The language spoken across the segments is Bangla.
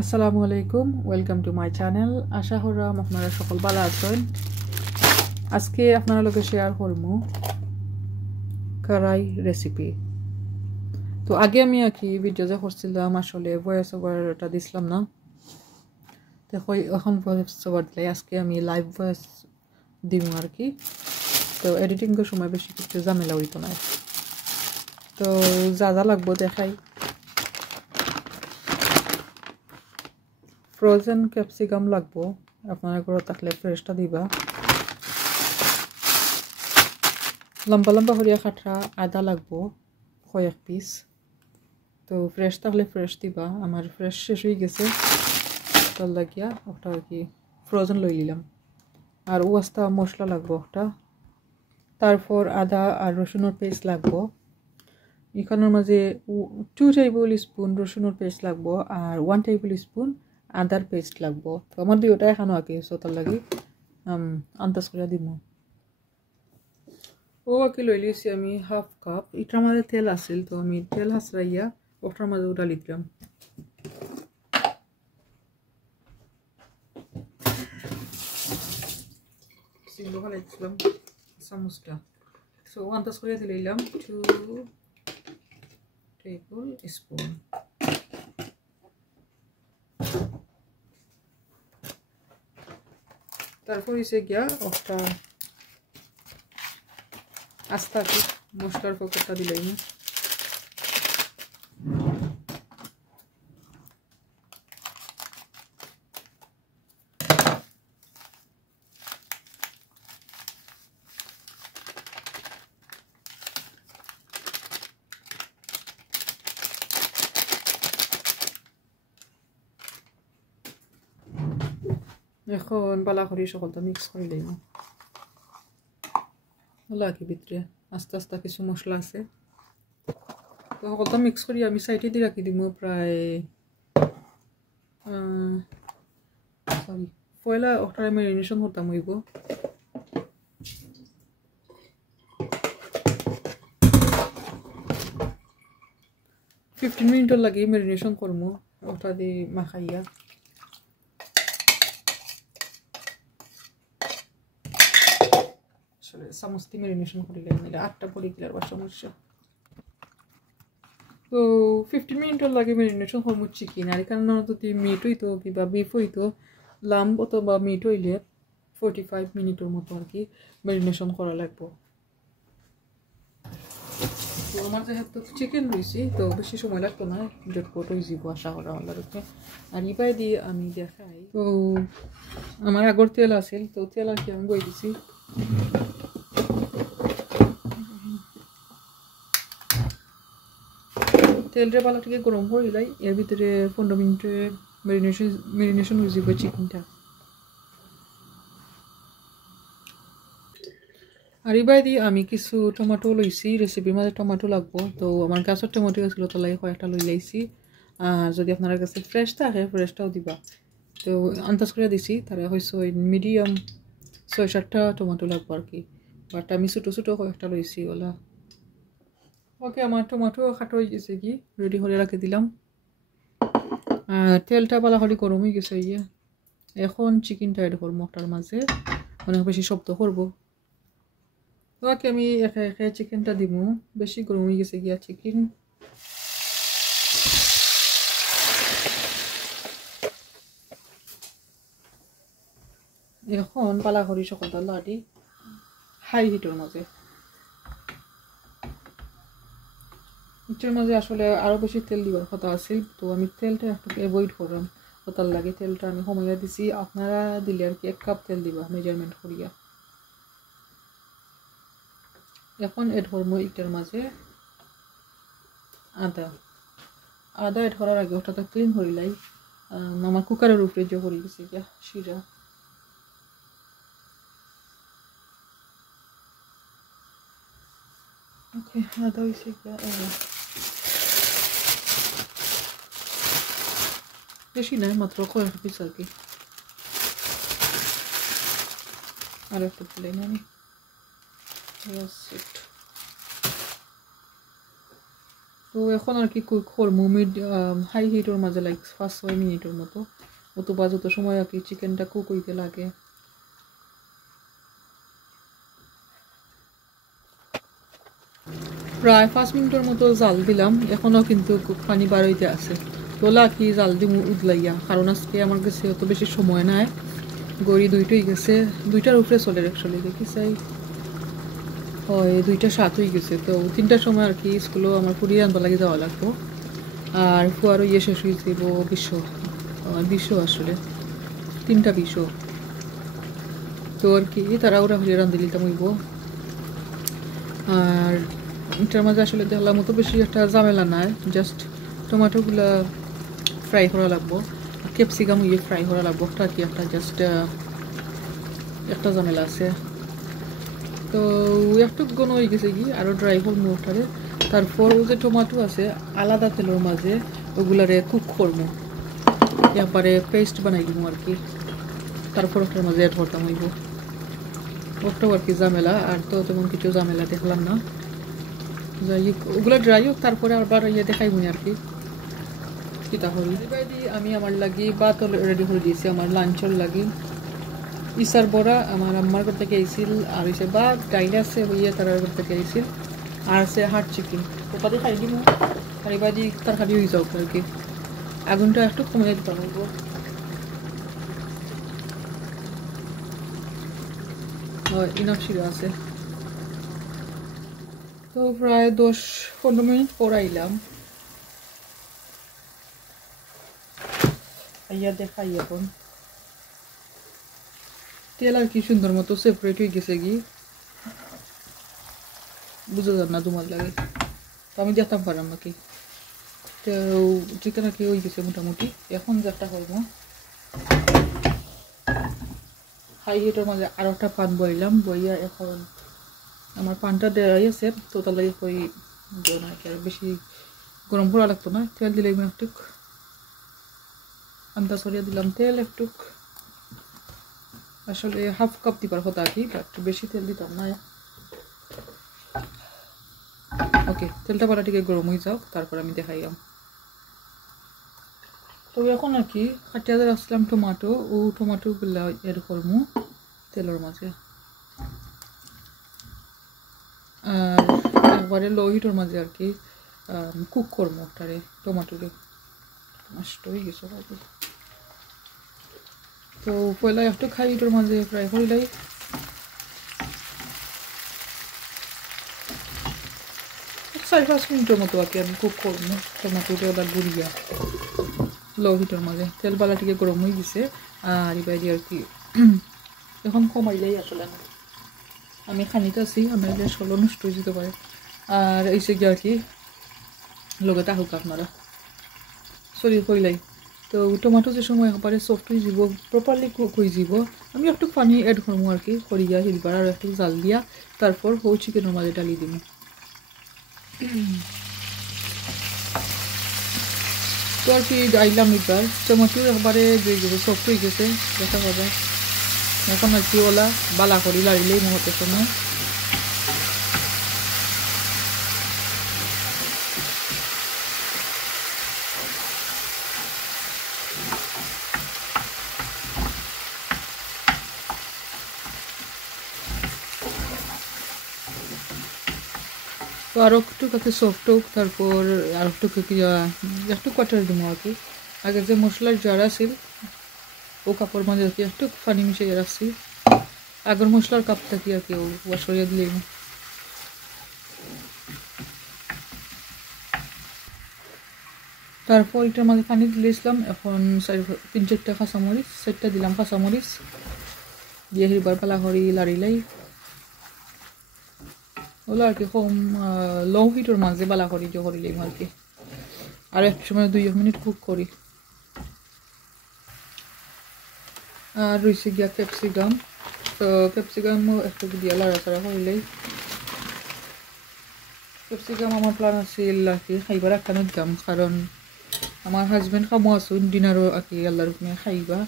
আসসালামু আলাইকুম ওয়েলকাম টু মাই চ্যানেল আশা করাম আপনারা সকল ভালো আছেন আজকে আপনারা লগে শেয়ার করবো কড়াই রেসিপি তো আগে আমি কি ভিডিও যে করছিলাম আসলে ভয়েস ওভারটা দিছিলাম না দেখো এখন ভয়েস ওভার দিলে আজকে আমি লাইভ ভয়েস দিব আর কি তো এডিটিং এর সময় বেশি কিছু ঝামেলা হইতো না তো যা যা লাগবো দেখাই ফ্রোজেন ক্যাপসিকাম লাগবো আপনারা ঘরে থাকলে ফ্রেশটা দিবা লম্বা লম্বা হরিয়া কাঠা আদা লাগবো কয়েক পিস তো ফ্রেশ থাকলে ফ্রেশ দিবা আমার ফ্রেশ শেষ হয়ে গেছে তার লাগিয়া ওটা আর কি ফ্রোজেন লই নিলাম আর ওয়াস্তা মশলা লাগবো একটা তারপর আদা আর রসুনের পেস্ট লাগবো এখানের মাঝে 2 টেবিল স্পুন রসুনের পেস্ট লাগবো আর 1 টেবিল স্পুন আদার পেস্ট লাগবো তো আমার দুইটা এখানে আঁকি তার লাগি আন্দাজ করে দিব ও আঁকি লই লিছি আমি হাফ কাপ এটার মাঝে তেল আছিল তো আমি তেল হাসরাইয়া ওটার মাঝে ডালি দিলাম সিলো ভালো দিলাম চামচটা সো আন্দাজ করে দিলাম 2 টেবিল স্পুন তারপর এসে গিয়া একটা আস্তা কি মশলার পকেটটা দিলাম এখন বালা করে সকলটা মিক্স করে লইব লাগে ভিতরে আস্তে আস্তে কিছু মশলা আছে তো সকলটা মিক্স করি আমি সাইডে দিয়ে রাখি দিব প্রায় সরি পয়লা ওটা ম্যারিনেশন করতাম হইব মিনিটের লাগে ম্যারিনেশন করবো ওটা দিয়ে মাখাইয়া সমস্ত ম্যারিনেশন করিলে নিলে 8টা পরে গেলে আর সমস্যা তো 15 মিনিটের লাগে ম্যারিনেশন করবো চিকেন আর এখানে যদি মিট হইতো কিংবা বিফ হইতো লাম্ব অথবা মিট হইলে 45 মিনিটের মতো আর কি ম্যারিনেশন করা লাগবো তো আমার যেহেতু চিকেন রয়েছে তো বেশি সময় লাগতো না জটপট হয়ে যাব আশা করা আল্লাহরকে আর ইপাই দিয়ে আমি দেখাই তো আমার আগর তেল আছিল তো তেল আর কি আমি বই দিছি তেলটা ভালো থেকে গরম করে দিলাই এর ভিতরে 15 মিনিটে ম্যারিনেশন হয়ে যাবে চিকেনটা আর এবার দিয়ে আমি কিছু টমেটো লইছি রেসিপির মাঝে টমেটো লাগবো তো আমার গাছের টমেটো ছিল তো লাগে কয়েকটা লই লাইছি যদি আপনার কাছে ফ্রেশ থাকে ফ্রেশটাও দিবা তো আন্দাজ করে দিছি তারা হয়তো মিডিয়াম 6-7টা টমেটো লাগবো আর কি বাট আমি ছোটো ছোটো কয়েকটা লইছি ওলা ওকে আমার টমেটো কাটা হয়ে গেছে কি রেডি করে রাখে দিলাম তেলটা ভালো করে গরম হয়ে গেছে ইয়ে এখন চিকেনটা এড করবো ওটার মাঝে অনেক বেশি শব্দ করবো ওকে আমি একা একা চিকেনটা দিব বেশি গরম হয়ে গেছে গিয়া চিকেন এখন পালা করি সকলটা লাড়ি হাই হিটের মাঝে এটার মাঝে আসলে আরো বেশি তেল দিবার কথা আছিল তো আমি তেলটা একটু অ্যাভয়েড করলাম ওটার লাগে তেলটা আমি কমাইয়া দিছি আপনারা দিলে আর কি 1 কাপ তেল দিবা মেজারমেন্ট করিয়া এখন এড করবো এটার মাঝে আদা এড করার আগে ওটা তো ক্লিন করিলাই আমার কুকারের উপরে যে করে গেছে গিয়া শিরা ওকে আদা হয়েছে গিয়া বেশি নয় মাত্র কয়েক পিস আর কি আর একটু ফেলে আমি তো এখন আর কি করবো হাই হিটের মাঝে লাইক 5-6 মিনিটের মতো অথবা যত সময় আর কি চিকেনটা কুক হইতে লাগে। প্রায় 5 মিনিটের মতো জাল দিলাম, এখনও কিন্তু পানি বার হইতে আছে। তোলা আর কি জাল দিমু উদলাইয়া, কারণ আজকে আমার কাছে অত বেশি সময় নাই, গড়ি 2টাই গেছে, 2টার উপরে চলে অ্যাকচুয়ালি দেখি চাই হয় 2টা 7 হয়ে গেছে। তো 3টার সময় আর কি স্কুলেও আমার ফুরিয়ে আনবার লাগে যাওয়া লাগবো, আর ফুয়ারও শেষ হয়ে যাব 20 আসলে 3টা 20। তো আর কি তারা ওরা হলে রান্ধি দিতাম হইব। আর এটার মাঝে আসলে দেখলাম মতো বেশি একটা ঝামেলা নাই, জাস্ট টমেটোগুলা ফ্রাই করা লাগবো, ক্যাপসিকাম ফ্রাই করা লাগবো, একটা কি একটা জাস্ট একটা ঝামেলা আছে। তো একটু গণ হয়ে গেছে কি আরও ড্রাই হল মোটারে, তারপর ও যে টমেটো আছে আলাদা তেলের মাঝে ওগুলারে কুক করবো, একবারে পেস্ট বানাই দিব আর কি, তারপর ওটার মাঝে অ্যাড করতাম হইব। ওটাও আর কি ঝামেলা, আর তো তেমন কিছু ঝামেলা দেখলাম না। যাই হোক ওগুলো ড্রাই হোক, তারপরে আবার দেখাইব আর কি কিতা হল। আমি আমার লাগি ভাত রেডি করে দিয়েছি, আমার লাঞ্চর লাগি ইসার বড়া আমার আম্মার ঘর থেকে আইছিল, আর হইছে ভাত ডাইল আছে তার ঘর থেকে আইছিল, আর আছে হাট চিকেন। ওপাদি খাই দিব, আর এবাদি তরকারি হয়ে যাও আর কি। আগুনটা একটু কমে দিতে পারবো। ইনাফ শিরা আছে। তো প্রায় 10-15 মিনিট পর আইলাম, আইয়া দেখাই এখন তেল আর কি সুন্দর মতো সেপারেট হয়ে গেছে কি বুঝা যান না তোমার লাগে, তো আমি যেতাম পারাম নাকি। তো চিকেন আর কি হয়ে গেছে মোটামুটি। এখন যেটা করবো হাই হিটের মাঝে আরো একটা পান বইলাম, বইয়া এখন আমার পানটা দেওয়াই আছে, তো তার লাগে কই বেশি গরম করা লাগতো না, তেল দিলাম একটু, আন্দাজ সরিয়ে দিলাম তেল একটু, আসলে হাফ কাপ দিবার কথা আর কি, বাট বেশি তেল দিতাম না। ওকে তেলটা পালাটিকে গরম হয়ে যাও, তারপর আমি দেখাইলাম। তো এখন আর কি কাটিয়া রাখছিলাম টমাটো, ও টমাটোগুলা এড করবো তেলের মাঝে, আর একবারে লো হিটের মাঝে আর কি কুক করবো ওটারে টমাটোরে, নষ্ট হয়ে গেছে। তো পয়লা একটু খাই হিটের মাঝে ফ্রাই করলাই, 4-5 মিনিটের মতো আর কি আমি কুক করবো টমাটোটা ওটা গুড়িয়া লো হিটের মাঝে। তেল বালাটিকে গরম হয়ে গেছে, আর এবার আর কি এখন কমাইলেই আসলে না, আমি খানিতে আছি, আমি সলো নষ্ট হয়ে যেতে পারে। আর এইসে গিয়ে আর কি লগে তাহুক আপনারা সরি কইলাই। তো টমাটো যে সময় একবারে সফট হয়ে যাব, প্রপারলি কুক হয়ে যাব, আমি একটু পানি অ্যাড করবো আর কি করিয়া হিলবার, আর একটু জাল দিয়া তারপর চিকেনের মাঝে ডালি দিব। তো আর কি আইলাম এবার টমাটো একবারে সফট হয়ে গেছে দেখা পাবে। এখন আর কি ওলা বালা করি লাড়িলেই মুহূর্তের সময় তো আরও একটু কাকে সফট হোক, তারপর আর একটু কাটার দিব আর কি। আগে যে মশলার জার আছিল ও কাপড় মাঝে আর কি একটু পানি মিশিয়ে রাখছি, আগের মশলার কাপ থাকি আর কি ওয়াশ করিয়া দিলেই। তারপর এটার মাঝে পানি দিয়েছিলাম, এখন 3-4টা কাঁচামরিচ, 4টা দিলাম কাঁচামরিচ দিয়ে হিরবার পালা করি লাড়িলাই হলো আর কি। কম লো হিটের মাঝে বালা করি যে করিলাম আর কি, আর একটু সময় 2 মিনিট কুক করি। আর রয়েছে গিয়া ক্যাপসিকাম, তো ক্যাপসিকামও একটু দিয়া লাড়াচাড়া করিলেই। ক্যাপসিকাম আমার প্ল্যান আছিল আর কি খাইবার একটা নিতাম, কারণ আমার হাজব্যান্ড খামো আসুন ডিনারও আর কি আল্লাহর রুমে খাইবা,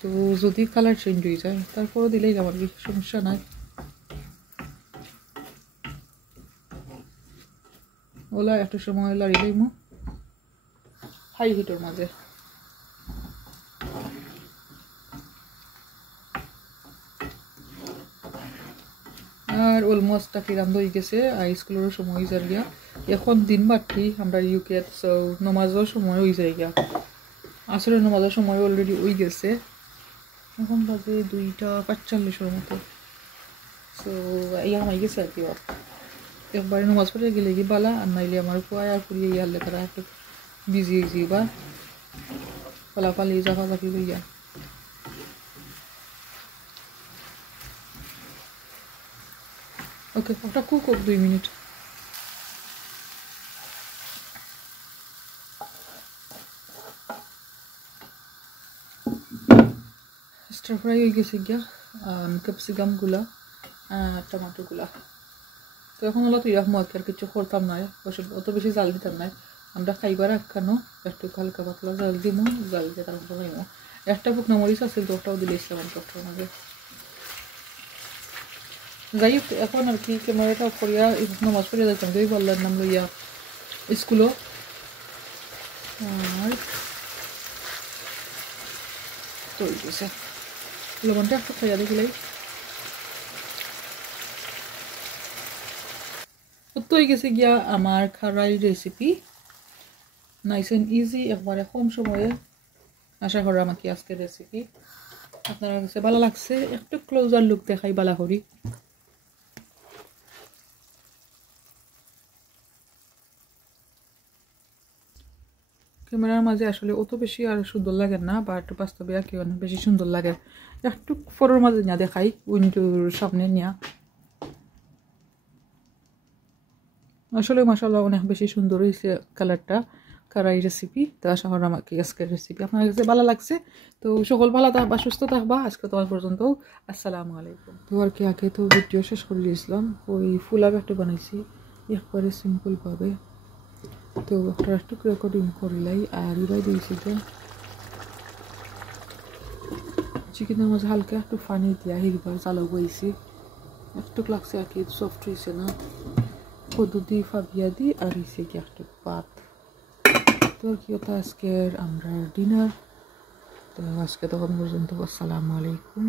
তো যদি কালার চেঞ্জ হয়ে যায় তারপরও দিলেই আমার কি সমস্যা নাই। ওলা একটু সময় লাড়ি লইমু হাই হিটের মাঝে। আর অলমোস্ট টাকি রান্ধ হয়ে গেছে আর স্কুলেরও সময় হয়ে যায় গিয়া। এখন দিন বাড়তি আমরা ইউকে সো নমাজের সময় হয়ে যায় গিয়া। আসলে নমাজের সময় অলরেডি হয়ে গেছে, এখন বাজে 2:45 মতো। সো ইয়া হয়ে গেছে আর কি। একবারে নমাজ পড়ে গেলে কি বালা, আর নাইলে আমার পোয়া আর পুড়িয়ে ইয়ারলে তারা একটু বিজি হয়ে যাইবা পালাপালি জাফাজাফি হইয়া। ওকে, ওটা কুক হোক 2 মিনিট। স্টার ফ্রাই হয়ে গেছে গিয়া ক্যাপসিকামগুলা টমাটোগুলা। তো এখন হলো তো ইরাক মত আর কিছু করতাম না, অত বেশি জাল দিতাম না। আমরা খাইবার একখানো একটু হালকা পাতলা জাল দিমু, জাল দিয়ে তারপর খাইমু। একটা বুক মরিচ আছে, দুটাও দিলে ইসলাম ডক্টর মাঝে। যাই হোক, এখন আর কি ক্যামেরাটা করিয়া নামাজ পড়িয়া যাইতাম, দুই বললেন নাম লইয়া স্কুলও। আর তো হয়ে গেছে, লবণটা একটু খাইয়া দেখিলাই। তো হয়ে গেছে গিয়া আমার খারাই রেসিপি, নাইস অ্যান্ড ইজি, একবারে কম সময়ে। আশা করি আমাকে আজকের রেসিপি আপনার কাছে ভালো লাগছে। একটু ক্লোজার লুক দেখাই বালা করি। ক্যামেরার মাঝে আসলে অত বেশি আর সুন্দর লাগে না, বাট বাস্তবে আর কেউ না বেশি সুন্দর লাগে। একটু ফটোর মাঝে নিয়ে দেখাই, উইন্ডোর সামনে নিয়ে। আসলে মাশাআল্লাহ অনেক বেশি সুন্দর হয়েছে কালারটা। কারাই রেসিপি তো আশা করি আমাকে আজকের রেসিপি আপনার কাছে ভালো লাগছে। তো সকল ভালো থাকবা, সুস্থ থাকবা। আজকে তোমার পর্যন্ত, আসসালামু আলাইকুম। তো আর কি আগে তো ভিডিও শেষ করে দিয়েছিলাম, ওই ফুলা একটা বানাইছি একবারে সিম্পলভাবে। তো একটা টুকরো রেকর্ডিং করিলাই আর ইবাই দিয়েছি যে চিকেনের মাঝে হালকা একটু পানি দিয়া হিরবার চালো বইছি, একটু লাগছে আর কি, সফট হয়েছে না। কদু দি ফাবিয়া দি আর হয়েছে কি একটু পাত। তো কি হতো আজকের আমরা ডিনার। তো আজকে তখন পর্যন্ত, আসসালামু আলাইকুম।